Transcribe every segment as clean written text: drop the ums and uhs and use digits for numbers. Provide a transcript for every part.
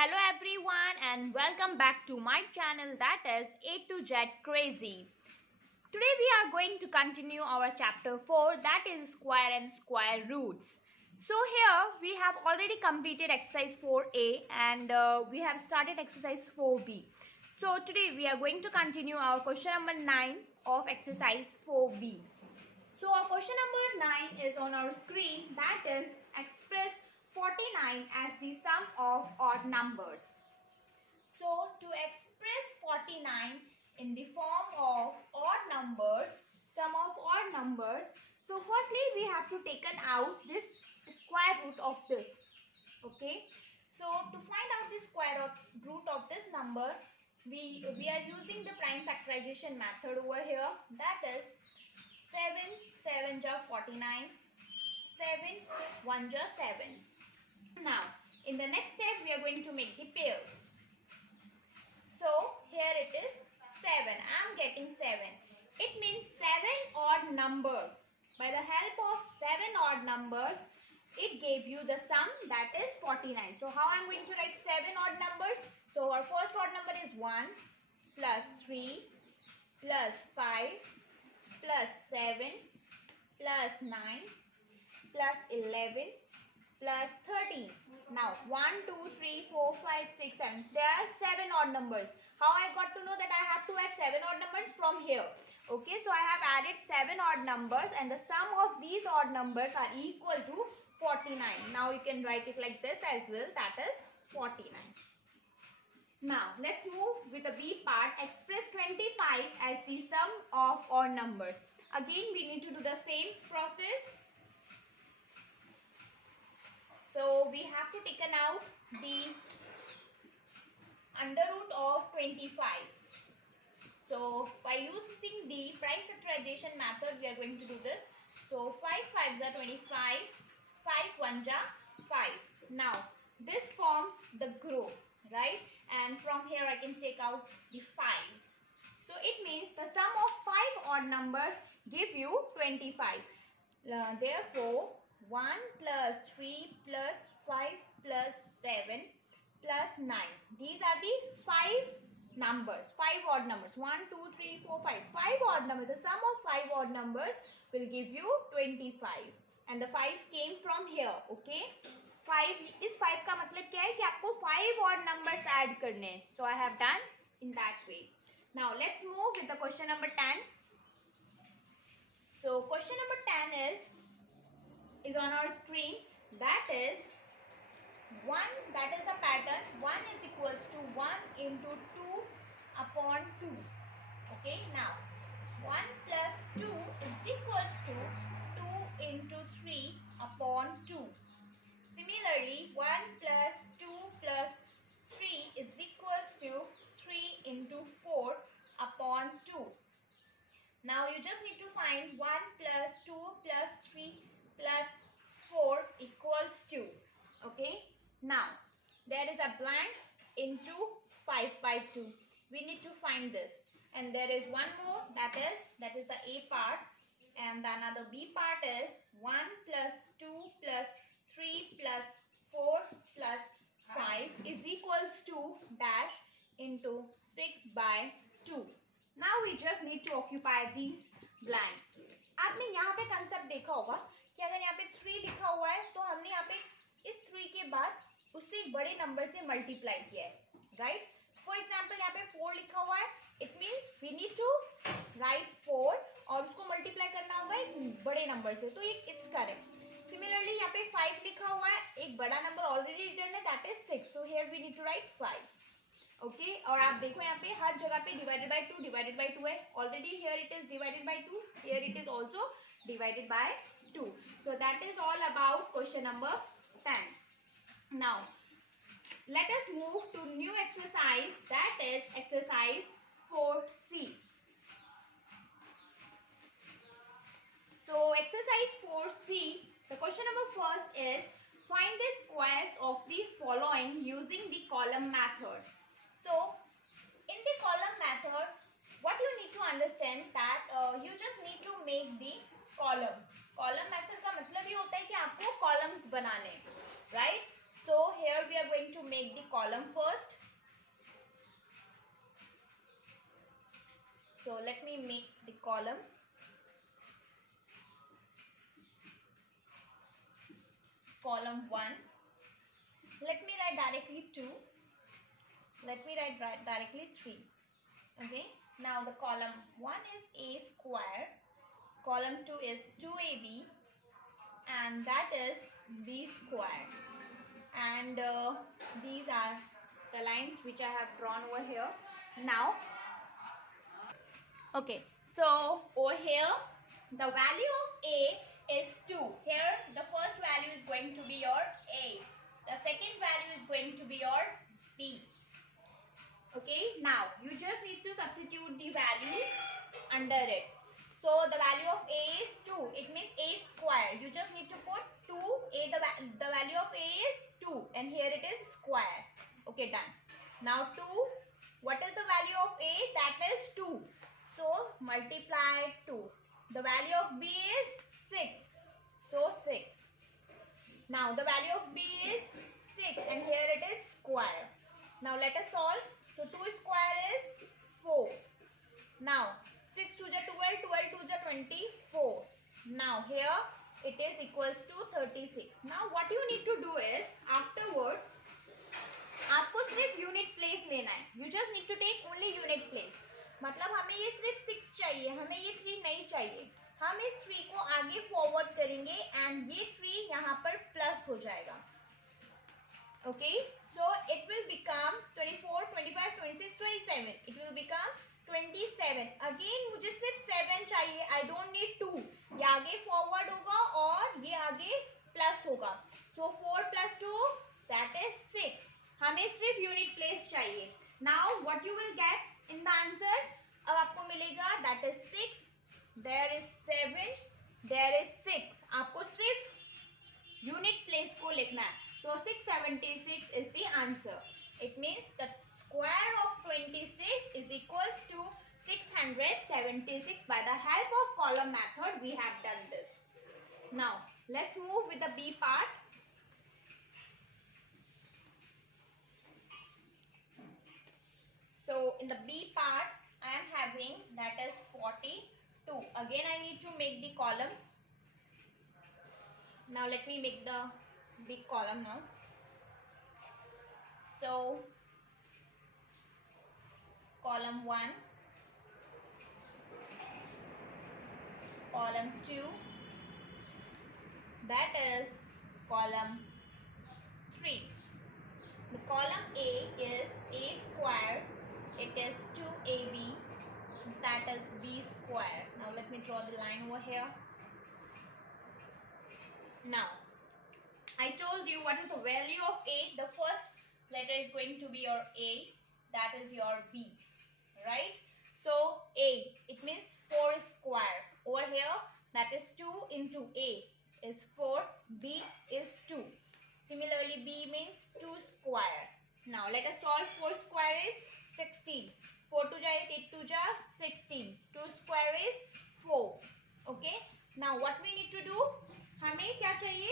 Hello everyone and welcome back to my channel, that is A to Z Crazy. Today we are going to continue our chapter 4, that is square and square roots. So here we have already completed exercise 4A and we have started exercise 4B. So today we are going to continue our question number 9 of exercise 4B. So our question number 9 is on our screen, that is express 49 as the sum of odd numbers. So to express 49 in the form of odd numbers, sum of odd numbers, so firstly we have to taken out this square root of this. Okay, so to find out the square root of this number, we are using the prime factorization method over here, that is 7 7 ja 49, 7 1 ja 7. Now in the next step we are going to make the pairs. So here it is 7. I am getting 7. It means 7 odd numbers. By the help of 7 odd numbers, it gave you the sum, that is 49. So how I am going to write 7 odd numbers? So our first odd number is 1 plus 3 plus 5 plus 7 plus 9 plus 11 plus 13. Now 1, 2, 3, 4, 5, 6, 7. There are 7 odd numbers. How I got to know that I have to add 7 odd numbers? From here. Okay, so I have added 7 odd numbers and the sum of these odd numbers are equal to 49. Now you can write it like this as well, that is 49. Now let's move with the B part. Express 25 as the sum of odd numbers. Again we need to do the same process. So we have to take out the under root of 25. So by using the prime factorization method, we are going to do this. So 5 5s are 25, 5 1s are 5. Now this forms the group, right? And from here I can take out the 5. So it means the sum of 5 odd numbers give you 25. Therefore 1 plus 3 plus 5 plus 7 plus 9. These are the 5 numbers, 5 odd numbers. 1, 2, 3, 4, 5. 5 odd numbers. The sum of 5 odd numbers will give you 25. And the 5 came from here. Okay. 5, इस 5 का मतलब क्या है कि आपको 5 odd numbers add करने हैं. So I have done in that way. Now let's move with the question number 10. So question number 10 is on our screen, that is 1, that is the pattern. 1 is equals to 1 into 2 upon 2. Okay, now 1 plus 2 is equals to 2 into 3 upon 2. Similarly, 1 plus 2 plus 3 is equals to 3 into 4 upon 2. Now you just need to find 1 plus 2 plus 3 plus 4 equals 2. Okay. Now there is a blank into 5 by 2. We need to find this. And there is one more, that is the A part. And the another B part is 1 plus 2 plus 3 plus 4 plus 5 is equals to dash into 6 by 2. Now we just need to occupy these blanks. आपने यहाँ पे concept देखा होगा कि अगर यहाँ पे 3 लिखा हुआ है तो हमने यहाँ पे इस 3 के बाद उससे बड़े नंबर से मल्टीप्लाई किया है, राइट? फॉर एग्जाम्पल यहाँ पे 4 लिखा हुआ है, it means we need to write 4 और उसको मल्टीप्लाई करना होगा एक बड़े नंबर से, तो ये इट्स करेक्ट. सिमिलरली यहाँ पे 5 लिखा हुआ है, एक बड़ा नंबर ऑलरेडी रिटर्न है, that is 6. So here we need to write 5. Okay, और आप देखो यहाँ पे हर जगह पे डिवाइडेड बाय 2 है. Already here it is divided by 2, here it is also divided by 2. So that is all about question number 10. Now let us move to new exercise, that is exercise 4C. So exercise 4C, the question number first is find the squares of the following using the column method. So in the column method, what you need to understand that you just need to make the column. Column method का मतलब ये होता है कि आपको columns बनाने, right? So here we are going to make the column first. So let me make the column. Column 1. Let me write directly 2. Let me write directly 3. Okay. Now the column 1 is a square. Column 2 is 2ab. And that is b square. And these are the lines which I have drawn over here. Now, okay, so over here the value of a is 2. Here the first value is going to be your a. The second value is going to be your b. Okay, now you just need to substitute the value under it. So the value of a is 2. It means a square. You just need to put 2. The value of a is 2 and here it is square. Okay, done. Now 2. What is the value of a? That is 2. So multiply 2. The value of b is 6. So 6. Now the value of b is 6 and here it is square. Now let us solve. So 2 square is 4. Now 6 to the 12, 12 to the 24. Now here it is equals to 36. Now what you need to do is afterwards आपको सिर्फ unit place लेना है. You just need to take only unit place. मतलब हमें ये सिर्फ 6 चाहिए, हमें ये 3 नहीं चाहिए. हम इस 3 को आगे फॉरवर्ड करेंगे एंड ये 3 यहाँ पर प्लस हो जाएगा. Okay, so it will become 24, 25, 26, 27. It will become 27. Again मुझे सिर्फ 7 चाहिए. I don't need 2. ये आगे फॉरवर्ड होगा और ये आगे प्लस होगा. So 4 plus 2 that is 6. हमें सिर्फ यूनिट प्लेस चाहिए. Now what you will get in the answer? अब आपको मिलेगा that is 6. There is 7. There is 6. आपको सिर्फ यूनिट प्लेस को लिखना है. So 676 is the answer. It means the square of 26 is equals to 676. By the help of column method, we have done this. Now let's move with the B part. So in the B part, I am having that is 42. Again, I need to make the column. Now let me make the big column now. So column 1, column 2, that is column 3. The column A is a square. It is 2ab. That is b square. Now let me draw the line over here. Now I told you what is the value of a. The first letter is going to be your a. That is your b. Right? So a, it means 4 square. Over here that is 2 into a is 4. B is 2. Similarly b means 2 square. Now let us solve. 4 square is 16. 4 to ja 8 to ja 16. 2 square is 4. Okay. Now what we need to do? हमें क्या चाहिए?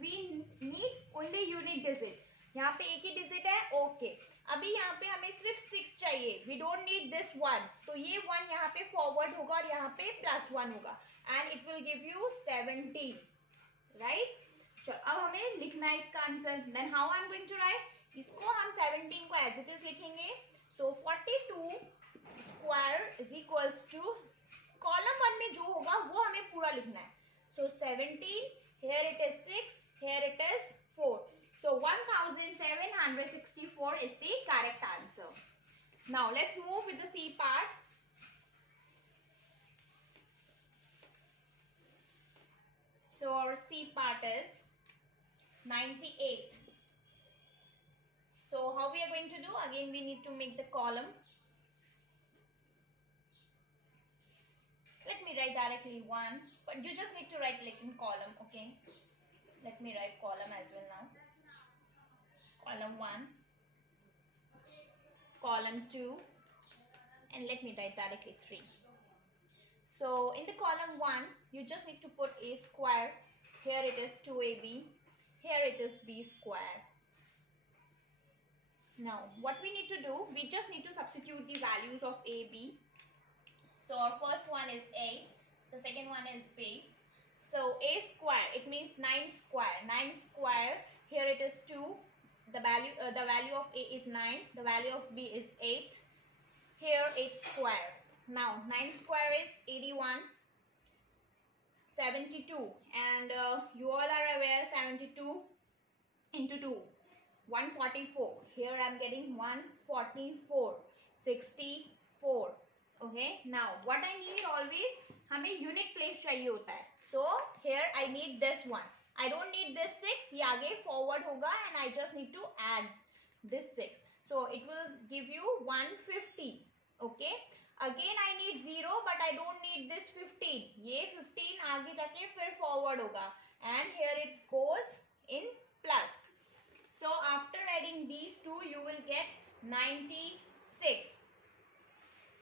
We need only unit digit. यहाँ पे एक ही digit है. Okay. अभी यहाँ पे हमें सिर्फ 6 चाहिए. We don't need this 1. तो ये 1 यहाँ पे फॉरवर्ड होगा और यहाँ पे +1 होगा. And it will give you 17. Right? चलो अब हमें लिखना है इसका answer. Then how I'm going to write? इसको हम 17 को as it is लिखेंगे. So 42 square is equals to column 1 में जो होगा वो हमें पूरा लिखना है. So 17, here it is 6, here it is 4. So 1764 is the correct answer. Now let's move with the C part. So our C part is 98. So how we are going to do? Again we need to make the column. Let me write directly 1, but you just need to write like in column, okay? Let me write column as well now. Column 1, column 2, and let me write directly 3. So in the column 1, you just need to put a square. Here it is 2ab. Here it is b square. Now what we need to do, we just need to substitute the values of a, b. So our first one is a, the second one is b. So a square, it means 9 square. 9 square, here it is 2. The value of a is 9. The value of b is 8. Here 8 square. Now 9 square is 81. 72, and you all are aware 72 into 2, 144. Here I am getting 144, 64. Okay, now what I need always, हमें unit place चाहिए होता है. So here I need this one. I don't need this 6. ये आगे forward होगा and I just need to add this 6. So it will give you 150. Okay. Again I need 0 but I don't need this 15. ये 15 आगे जाके फिर forward होगा and here it goes in plus. So after adding these two you will get 96.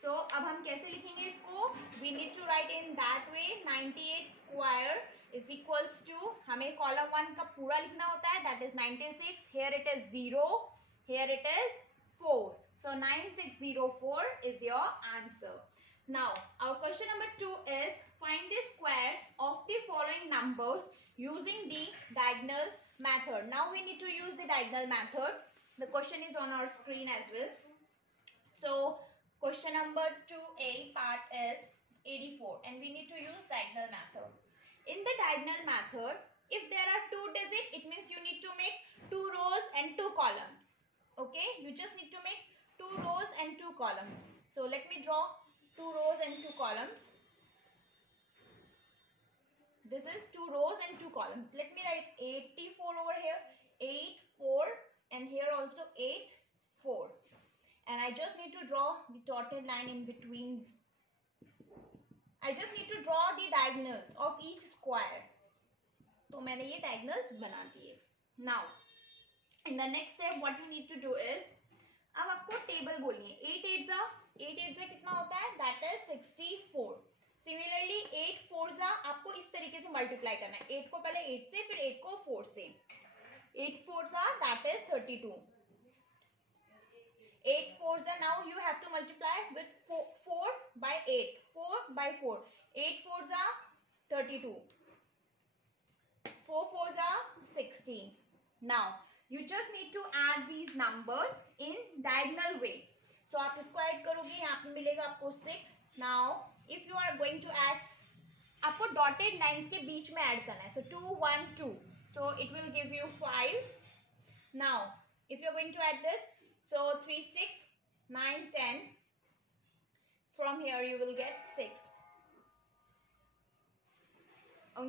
So अब हम कैसे लिखेंगे इसको? We need to write in that way. 98 square is equals to, हमें column 1 का पूरा लिखना होता है, that is 96. Here it is 0. Here it is 4. So 9604 is your answer. Now our question number 2 is find the squares of the following numbers using the diagonal method. Now we need to use the diagonal method. The question is on our screen as well. So question number 2a part is 84 and we need to use diagonal method. In the diagonal method, if there are 2 digits, it means you need to make 2 rows and 2 columns. Okay, you just need to make 2 rows and 2 columns. So let me draw 2 rows and 2 columns. This is 2 rows and 2 columns. Let me write 84 over here, 8, 4, and here also 8, 4. And I just need to draw the dotted line in between. I just need to draw the diagonals of each square. तो मैंने ये diagonals बना दिए. Now, in the next step, what you need to do is, अब आपको table बोलनी है. 8 8 कितना होता है? That is 64. Similarly, 8 4 आपको इस तरीके से multiply करना है. 8 को पहले 8 से, फिर 8 को 4 से. 8 4 that is 32. 8 4 now you have to multiply with 4 by 8. 4 by 4. 8 4 32. 4 4 16. Now you just need to add these numbers in diagonal way. So आप इसको ऐड करोगे, यहाँ पे मिलेगा आपको 6. Now if you are going to add, आपको dotted lines के बीच में ऐड करना है. So 2 1 2. So it will give you 5. Now if you are going to add this, so 3 6 9 10. From here you will get 6.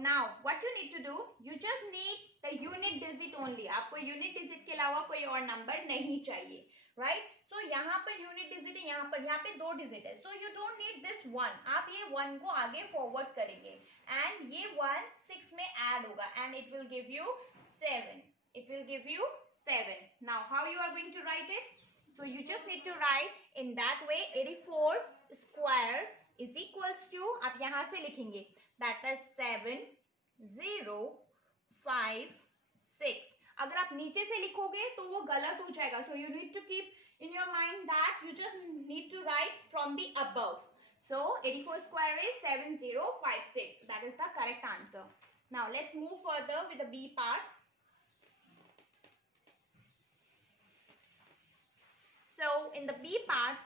Now what you need to do, you just need the unit digit only. आपको unit digit के अलावा कोई और number नहीं चाहिए, right? So यहाँ पर unit digit है, यहाँ पे 2 digit है. So you don't need this 1. आप ये 1 को आगे forward करेंगे and ये 1 6 में add होगा and it will give you 7. It will give you 7. Now how you are going to write it? So you just need to write in that way. 84 square is equals to, आप यहाँ से लिखेंगे, that is 7 0 5 6. अगर आप नीचे से लिखोगे तो वो गलत हो जाएगा. So you need to keep in your mind that you just need to write from the above. So 84 square is 7056. That is the correct answer. Now let's move further with the B part. So in the B part,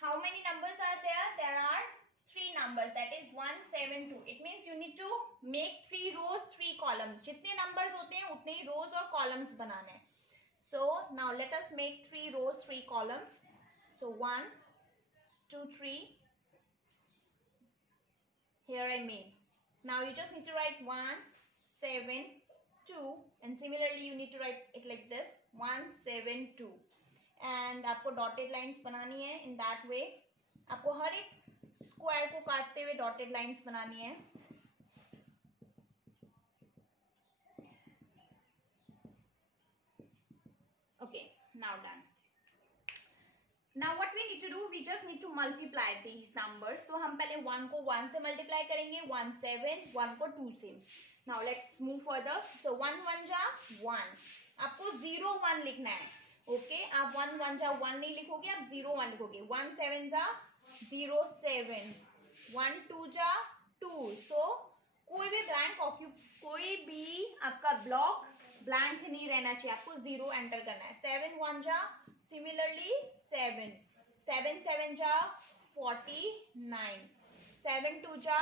how many numbers are there? There are 3 numbers, that is 1 7 2. It means you need to make 3 rows 3 columns. जितने numbers होते हैं उतने ही rows और columns बनाने हैं. So now let us make 3 rows 3 columns. So 1 2 3. Here I made. Now you just need to write 1 7 2 and similarly you need to write it like this, 1 7 2. And आपको dotted lines बनानी है in that way. आपको हर एक square को काटते हुए dotted lines बनानी है. Okay, now done. Now what we need to do, we just need to multiply these numbers. तो हम पहले 1 को 1 से multiply करेंगे, 1 7, 1 को 2 से. Now let's move further. So 1 1 जा 1. आपको 0 1 लिखना है. ओके आप 1 1 जा 1 नहीं लिखोगे, आप 0 1 लिखोगे. 1 7 जा 0 7, 1 2 जा 2. सो कोई भी कोई भी आपका ब्लॉक ब्लैंक नहीं रहना चाहिए, आपको 0 एंटर करना है. 7 1 जा सिमिलरली 7, 7 7 जा 49, 7 2 जा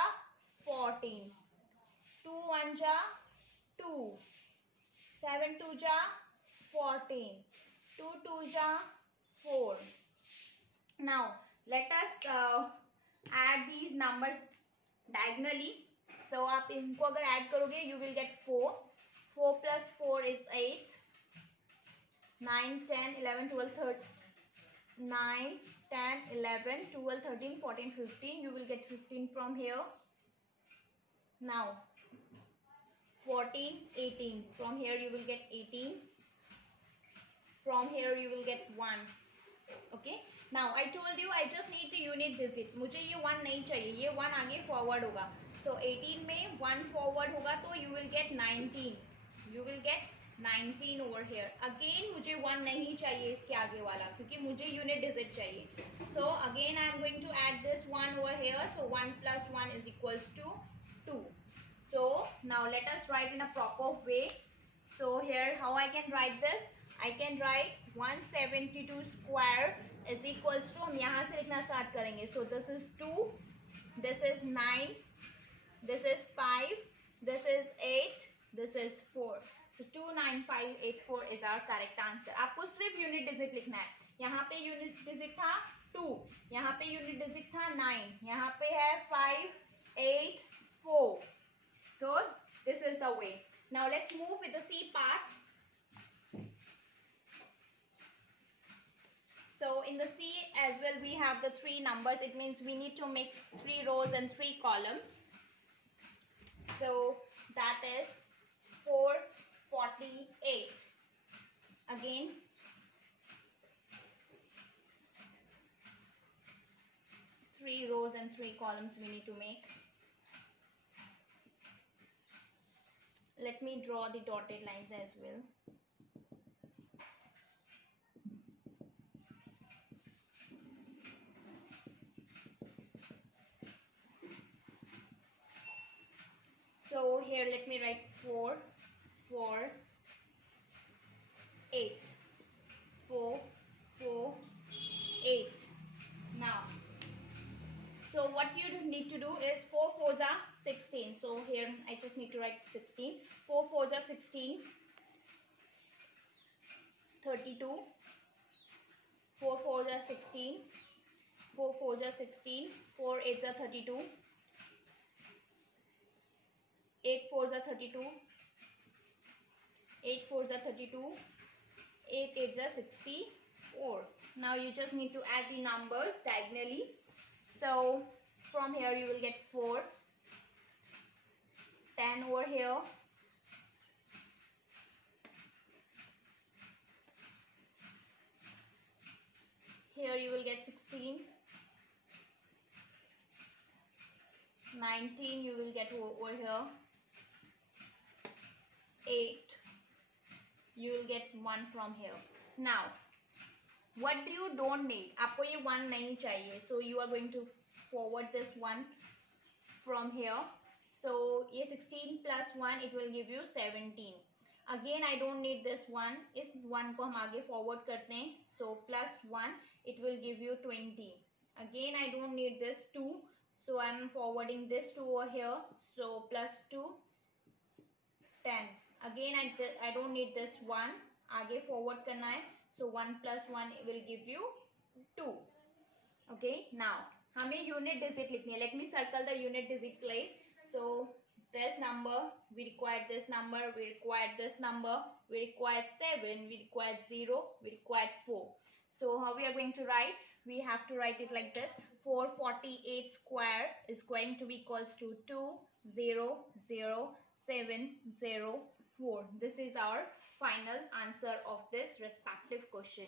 14, 2 1 जा 2, 7 2 जा 14, 2 2 ja 4. Now let us add these numbers diagonally. So आप इनको अगर ऐड करोगे you will get 4. 4 plus 4 is 8. 9 10 11 12 13. 9 10 11 12 13 14 15. You will get 15 from here. Now 14 18. From here you will get 18. From here you will get 1. Okay, now I told you I just need the unit digit. मुझे ये 1 नहीं चाहिए, ये 1 आगे forward होगा. So 18 में 1 forward होगा तो you will get 19. You will get 19 over here. Again मुझे 1 नहीं चाहिए इसके आगे वाला, क्योंकि मुझे यूनिट डिजिट चाहिए. So again I am going to add this 1 over here. So 1 plus 1 is equals to 2. So now let us write in a proper way. So here how I can write this? I can write 172 square is equals to, हम यहाँ से लिखना start करेंगे. So this is 2, this is 9, this is 5, this is 8, this is 4. So 29584 is our correct answer. आपको सिर्फ unit digit लिखना है. यहाँ पे यूनिट डिजिट था 2, यहाँ पे यूनिट डिजिट था 9, यहाँ पे है 5 8 4. So this is the way. Now let's move with the C part. So in the C as well we have the 3 numbers. It means we need to make 3 rows and 3 columns. So that is 448. Again 3 rows and 3 columns we need to make. Let me draw the dotted lines as well. So here let me write 4 4 8 4 4 8. Now so what you need to do is 4 4s are 16. So here I just need to write 16. 4 4s are 16, 32. 4 4s are 16, 4 4s are 16, 4 8s are 32, 8 4s are 32, 8 4s are 32, 8 8s are 64. Now you just need to add the numbers diagonally. So from here you will get 4, 10 over here, here you will get 16, 19 you will get over here, 8 you will get 1 from here. Now what do you don't need? आपको ये 1 नहीं चाहिए, so you are going to forward this 1 from here. So ये 16 plus 1 it will give you 17. Again I don't need this 1, इस 1 को हम आगे forward करते हैं. So plus 1 it will give you 20. Again I don't need this 2, so I am forwarding this 2 over here. So plus 2 10. Again I don't need this 1, आगे forward करना है. So 1 plus 1 will give you 2. Okay, now हमें unit digit लिखनी है. Let me circle the unit digit place. So this number, we required this number, we required this number, we required 7, we required 0, we required 4. So how we are going to write? We have to write it like this. 448 square is going to be equals to 200,704. This is our final answer of this respective question.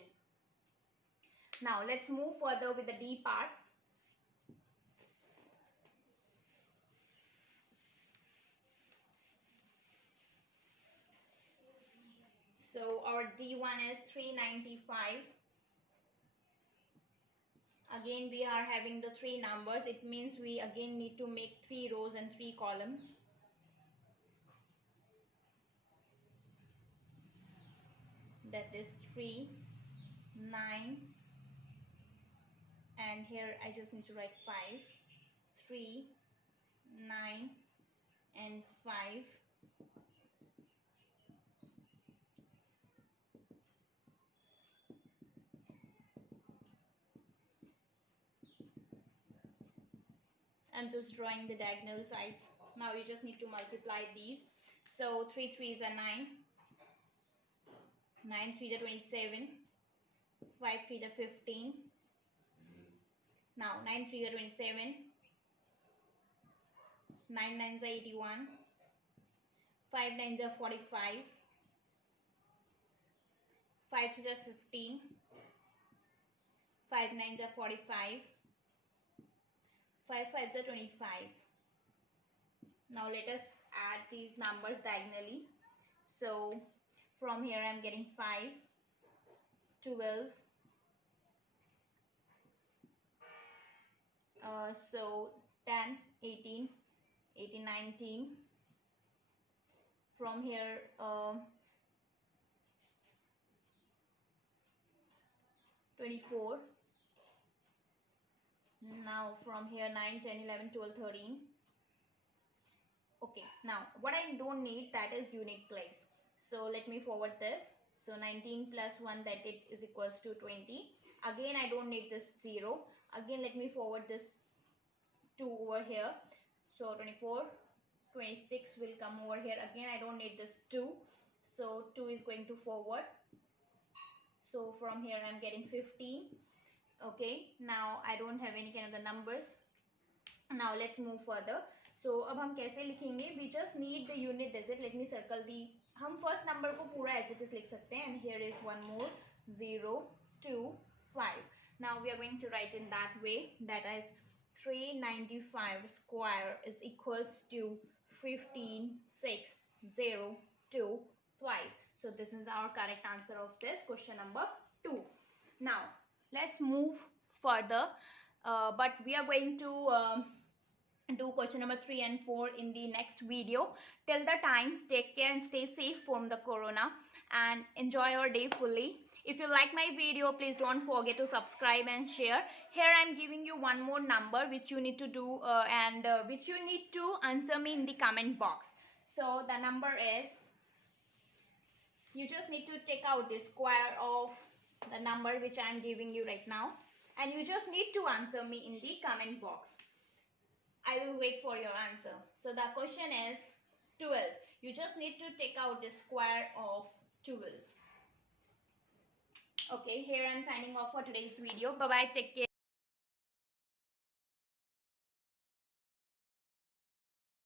Now let's move further with the D part. So our D1 is 395. Again we are having the 3 numbers. It means we again need to make 3 rows and 3 columns. That is 3, 9, and here I just need to write 5, 3, 9 and 5. I'm just drawing the diagonal sides. Now you just need to multiply these. So 3 3s are 9, 9 3s are 27, 5 3s are 15. Now 9 3s are 27, 9 9s are 81, 5 9s are 45, 5 3s are 15, 5 9s are 45, 5 5s are 25. Now let us add these numbers diagonally. So from here I am getting 5, 12, so 10, 18, 18, 19. From here 24. Now from here 9, 10, 11, 12, 13. Okay, now what I don't need, that is unit place. So let me forward this. So 19 plus 1, that it is equals to 20. Again I don't need this 0. Again let me forward this 2 over here. So 24, 26 will come over here. Again I don't need this 2. So 2 is going to forward. So from here I'm getting 15. Okay, now I don't have any kind of the numbers. Now let's move further. So अब हम कैसे लिखेंगे? We just need the unit digit. Let me circle the. हम first number को पूरा as it is लिख सकते हैं. And here is one more, 0, 2, 5. Now we are going to write in that way. That is 395 square is equals to 15, 6, 0, 2, 5. So this is our correct answer of this question number 2. Now let's move further. But we are going to do question number 3 and 4 in the next video. Till the time, take care and stay safe from the corona and enjoy your day fully. If you like my video, please don't forget to subscribe and share. Here I am giving you one more number which you need to do and which you need to answer me in the comment box. So the number is, you just need to take out the square of the number which I am giving you right now, and you just need to answer me in the comment box. I will wait for your answer. So the question is 12. You just need to take out the square of 12. Okay, here I am signing off for today's video. Bye bye, take care.